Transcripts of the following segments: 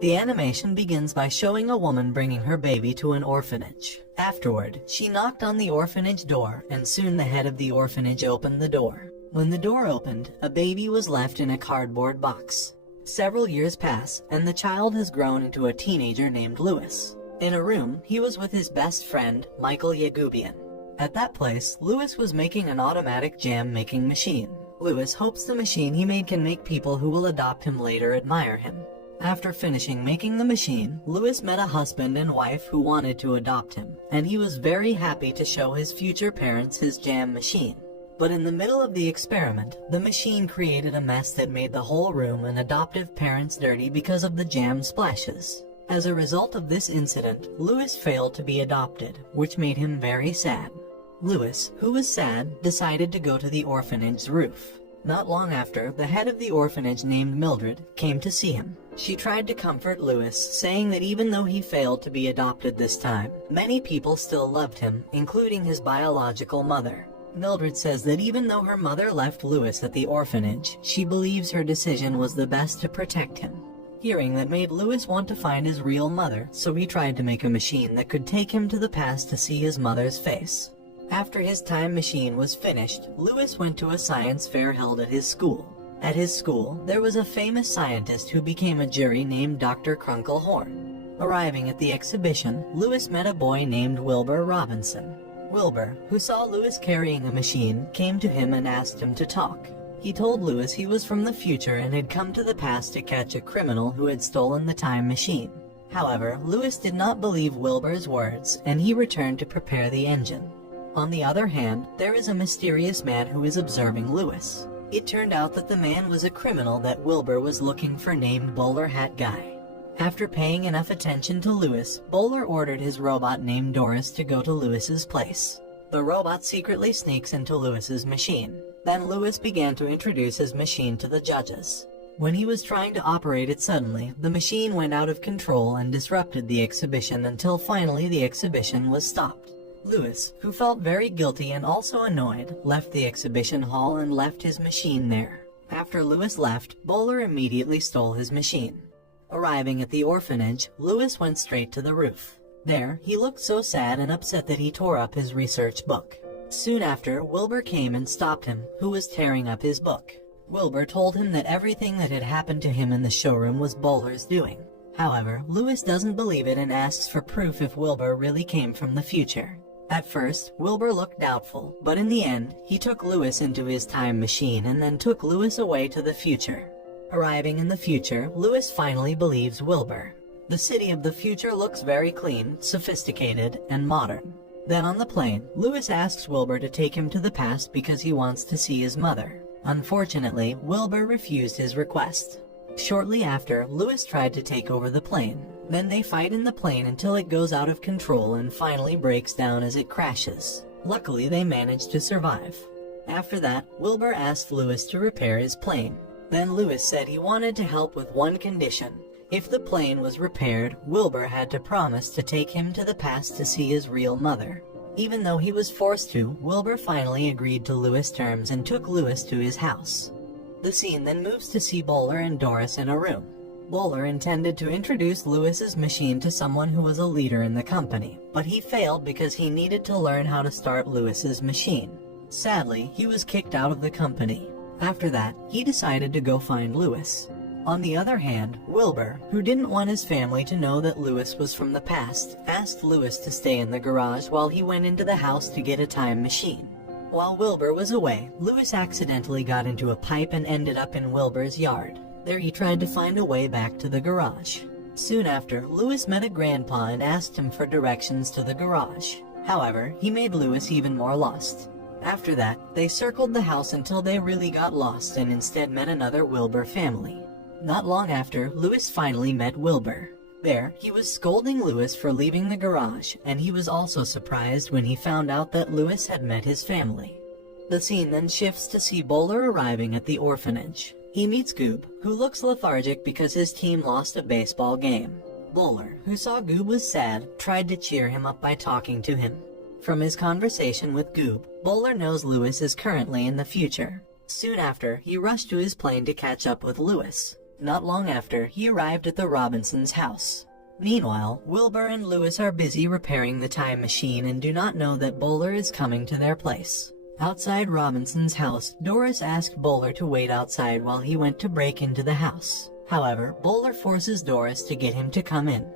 The animation begins by showing a woman bringing her baby to an orphanage. Afterward, she knocked on the orphanage door, and soon the head of the orphanage opened the door. When the door opened, a baby was left in a cardboard box. Several years pass, and the child has grown into a teenager named Louis. In a room, he was with his best friend, Michael Yagubian. At that place, Louis was making an automatic jam-making machine. Louis hopes the machine he made can make people who will adopt him later admire him. After finishing making the machine, Louis met a husband and wife who wanted to adopt him, and he was very happy to show his future parents his jam machine. But in the middle of the experiment, the machine created a mess that made the whole room and adoptive parents dirty because of the jam splashes. As a result of this incident, Louis failed to be adopted, which made him very sad. Louis, who was sad, decided to go to the orphanage's roof. Not long after, the head of the orphanage named Mildred came to see him. She tried to comfort Louis, saying that even though he failed to be adopted this time, many people still loved him, including his biological mother. Mildred says that even though her mother left Louis at the orphanage, she believes her decision was the best to protect him. Hearing that made Louis want to find his real mother, so he tried to make a machine that could take him to the past to see his mother's face. After his time machine was finished, Louis went to a science fair held at his school. At his school, there was a famous scientist who became a jury named Dr. Krunkelhorn. Arriving at the exhibition, Louis met a boy named Wilbur Robinson. Wilbur, who saw Louis carrying a machine, came to him and asked him to talk. He told Louis he was from the future and had come to the past to catch a criminal who had stolen the time machine. However, Louis did not believe Wilbur's words, and he returned to prepare the engine. On the other hand, there is a mysterious man who is observing Louis. It turned out that the man was a criminal that Wilbur was looking for named Bowler Hat Guy. After paying enough attention to Louis, Bowler ordered his robot named Doris to go to Louis's place. The robot secretly sneaks into Louis's machine. Then Louis began to introduce his machine to the judges. When he was trying to operate it suddenly, the machine went out of control and disrupted the exhibition until finally the exhibition was stopped. Louis, who felt very guilty and also annoyed, left the exhibition hall and left his machine there. After Louis left, Bowler immediately stole his machine. Arriving at the orphanage, Louis went straight to the roof. There, he looked so sad and upset that he tore up his research book. Soon after, Wilbur came and stopped him, who was tearing up his book. Wilbur told him that everything that had happened to him in the showroom was Bowler's doing. However, Louis doesn't believe it and asks for proof if Wilbur really came from the future. At first, Wilbur looked doubtful, but in the end, he took Louis into his time machine and then took Louis away to the future. Arriving in the future, Louis finally believes Wilbur. The city of the future looks very clean, sophisticated, and modern. Then on the plane, Louis asks Wilbur to take him to the past because he wants to see his mother. Unfortunately, Wilbur refused his request. Shortly after, Louis tried to take over the plane. Then they fight in the plane until it goes out of control and finally breaks down as it crashes. Luckily, they managed to survive. After that, Wilbur asked Louis to repair his plane. Then Louis said he wanted to help with one condition. If the plane was repaired, Wilbur had to promise to take him to the past to see his real mother. Even though he was forced to, Wilbur finally agreed to Louis' terms and took Louis to his house. The scene then moves to see Bowler and Doris in a room. Bowler intended to introduce Louis's machine to someone who was a leader in the company, but he failed because he needed to learn how to start Louis's machine. Sadly, he was kicked out of the company. After that, he decided to go find Louis. On the other hand, Wilbur, who didn't want his family to know that Louis was from the past, asked Louis to stay in the garage while he went into the house to get a time machine. While Wilbur was away, Louis accidentally got into a pipe and ended up in Wilbur's yard. There he tried to find a way back to the garage. Soon after, Louis met a grandpa and asked him for directions to the garage. However, he made Louis even more lost. After that, they circled the house until they really got lost and instead met another Wilbur family. Not long after, Louis finally met Wilbur. There, he was scolding Louis for leaving the garage, and he was also surprised when he found out that Louis had met his family. The scene then shifts to see Bowler arriving at the orphanage. He meets Goob, who looks lethargic because his team lost a baseball game. Bowler, who saw Goob was sad, tried to cheer him up by talking to him. From his conversation with Goob, Bowler knows Louis is currently in the future. Soon after, he rushed to his plane to catch up with Louis. Not long after, he arrived at the Robinsons' house. Meanwhile, Wilbur and Lewis are busy repairing the time machine and do not know that Bowler is coming to their place. Outside Robinson's house, Doris asked Bowler to wait outside while he went to break into the house. However, Bowler forces Doris to get him to come in.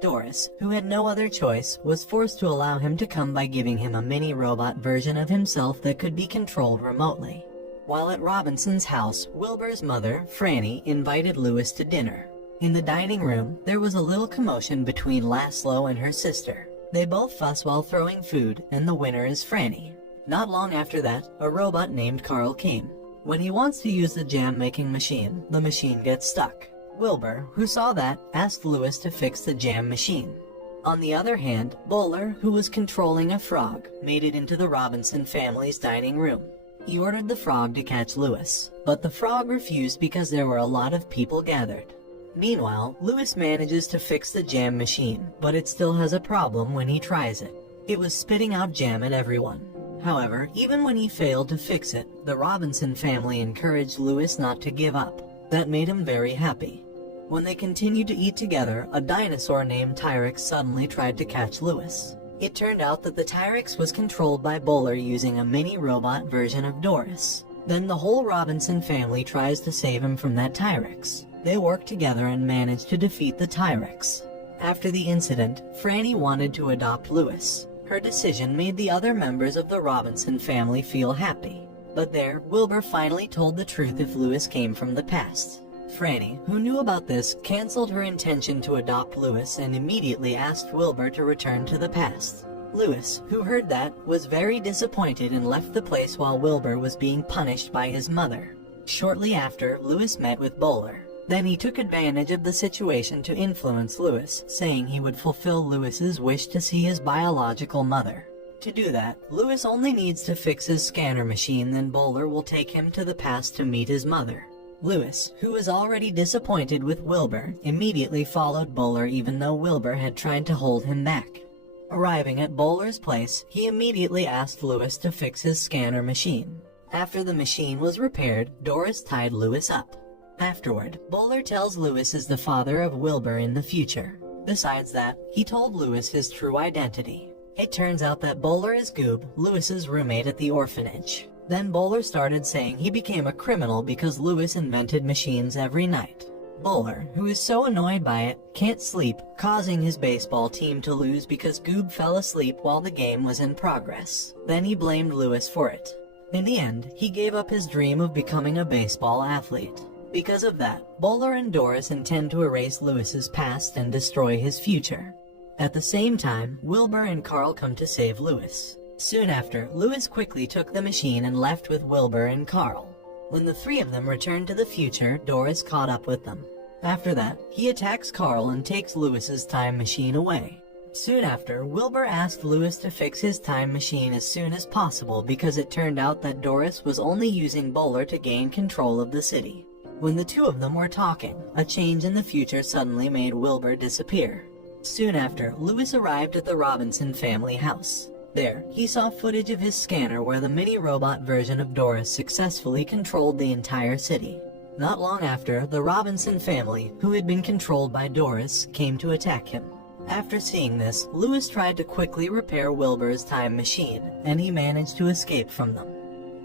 Doris, who had no other choice, was forced to allow him to come by giving him a mini-robot version of himself that could be controlled remotely. While at Robinson's house, Wilbur's mother, Franny, invited Lewis to dinner. In the dining room, there was a little commotion between Laszlo and her sister. They both fuss while throwing food, and the winner is Franny. Not long after that, a robot named Carl came. When he wants to use the jam-making machine, the machine gets stuck. Wilbur, who saw that, asked Lewis to fix the jam machine. On the other hand, Bowler, who was controlling a frog, made it into the Robinson family's dining room. He ordered the frog to catch Lewis, but the frog refused because there were a lot of people gathered. Meanwhile, Lewis manages to fix the jam machine, but it still has a problem when he tries it. It was spitting out jam at everyone. However, even when he failed to fix it, the Robinson family encouraged Lewis not to give up. That made him very happy. When they continued to eat together, a dinosaur named T-Rex suddenly tried to catch Lewis. It turned out that the T-Rex was controlled by Bowler using a mini-robot version of Doris. Then the whole Robinson family tries to save him from that T-Rex. They work together and manage to defeat the T-Rex. After the incident, Franny wanted to adopt Lewis. Her decision made the other members of the Robinson family feel happy. But there, Wilbur finally told the truth if Lewis came from the past. Franny, who knew about this, canceled her intention to adopt Lewis and immediately asked Wilbur to return to the past. Lewis, who heard that, was very disappointed and left the place while Wilbur was being punished by his mother. Shortly after, Lewis met with Bowler. Then he took advantage of the situation to influence Lewis, saying he would fulfill Lewis's wish to see his biological mother. To do that, Lewis only needs to fix his scanner machine, then Bowler will take him to the past to meet his mother. Lewis, who was already disappointed with Wilbur, immediately followed Bowler even though Wilbur had tried to hold him back. Arriving at Bowler's place, he immediately asked Lewis to fix his scanner machine. After the machine was repaired, Doris tied Lewis up. Afterward, Bowler tells Lewis is the father of Wilbur in the future. Besides that, he told Lewis his true identity. It turns out that Bowler is Goob, Lewis's roommate at the orphanage. Then Bowler started saying he became a criminal because Lewis invented machines every night. Bowler, who is so annoyed by it, can't sleep, causing his baseball team to lose because Goob fell asleep while the game was in progress. Then he blamed Lewis for it. In the end, he gave up his dream of becoming a baseball athlete. Because of that, Bowler and Doris intend to erase Lewis's past and destroy his future. At the same time, Wilbur and Carl come to save Lewis. Soon after, Lewis quickly took the machine and left with Wilbur and Carl. When the three of them returned to the future, Doris caught up with them. After that, he attacks Carl and takes Lewis's time machine away. Soon after, Wilbur asked Lewis to fix his time machine as soon as possible because it turned out that Doris was only using Bowler to gain control of the city. When the two of them were talking, a change in the future suddenly made Wilbur disappear. Soon after, Lewis arrived at the Robinson family house. There, he saw footage of his scanner where the mini-robot version of Doris successfully controlled the entire city. Not long after, the Robinson family, who had been controlled by Doris, came to attack him. After seeing this, Lewis tried to quickly repair Wilbur's time machine, and he managed to escape from them.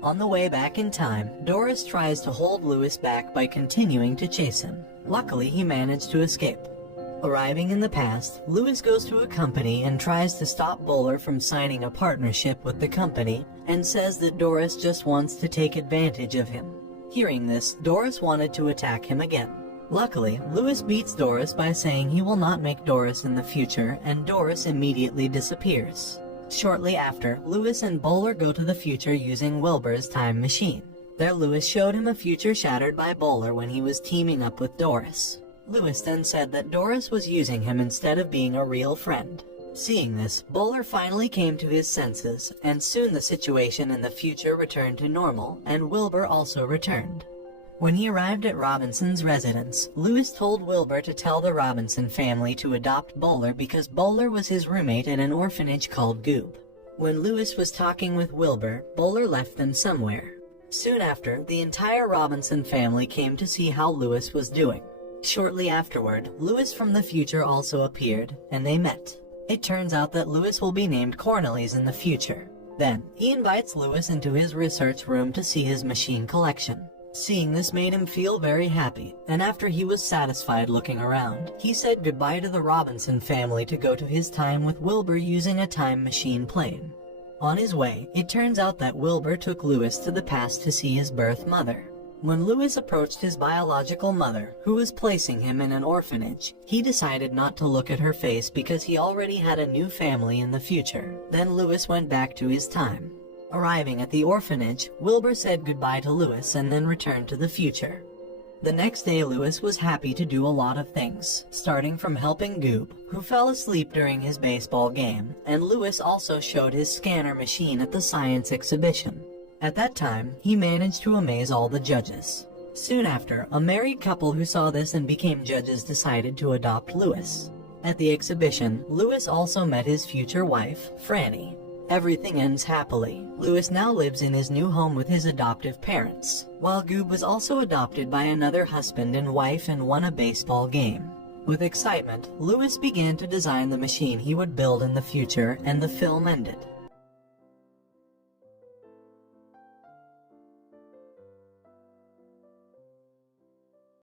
On the way back in time, Doris tries to hold Lewis back by continuing to chase him. Luckily, he managed to escape. Arriving in the past, Lewis goes to a company and tries to stop Bowler from signing a partnership with the company and says that Doris just wants to take advantage of him. Hearing this, Doris wanted to attack him again. Luckily, Lewis beats Doris by saying he will not make Doris in the future, and Doris immediately disappears. Shortly after, Lewis and Bowler go to the future using Wilbur's time machine. There, Lewis showed him a future shattered by Bowler when he was teaming up with Doris. Lewis then said that Doris was using him instead of being a real friend. Seeing this, Bowler finally came to his senses, and soon the situation in the future returned to normal, and Wilbur also returned. When he arrived at Robinson's residence, Lewis told Wilbur to tell the Robinson family to adopt Bowler because Bowler was his roommate at an orphanage called Goob. When Lewis was talking with Wilbur, Bowler left them somewhere. Soon after, the entire Robinson family came to see how Louis was doing. Shortly afterward, Louis from the future also appeared, and they met. It turns out that Louis will be named Cornelis in the future. Then, he invites Louis into his research room to see his machine collection. Seeing this made him feel very happy, and after he was satisfied looking around, he said goodbye to the Robinson family to go to his time with Wilbur using a time machine plane. On his way, it turns out that Wilbur took Louis to the past to see his birth mother. When Louis approached his biological mother, who was placing him in an orphanage, he decided not to look at her face because he already had a new family in the future. Then Louis went back to his time. Arriving at the orphanage, Wilbur said goodbye to Louis and then returned to the future. The next day, Louis was happy to do a lot of things, starting from helping Goob, who fell asleep during his baseball game, and Louis also showed his scanner machine at the science exhibition. At that time, he managed to amaze all the judges. Soon after, a married couple who saw this and became judges decided to adopt Louis. At the exhibition, Louis also met his future wife, Franny. Everything ends happily. Louis now lives in his new home with his adoptive parents, while Goob was also adopted by another husband and wife and won a baseball game. With excitement, Louis began to design the machine he would build in the future, and the film ended.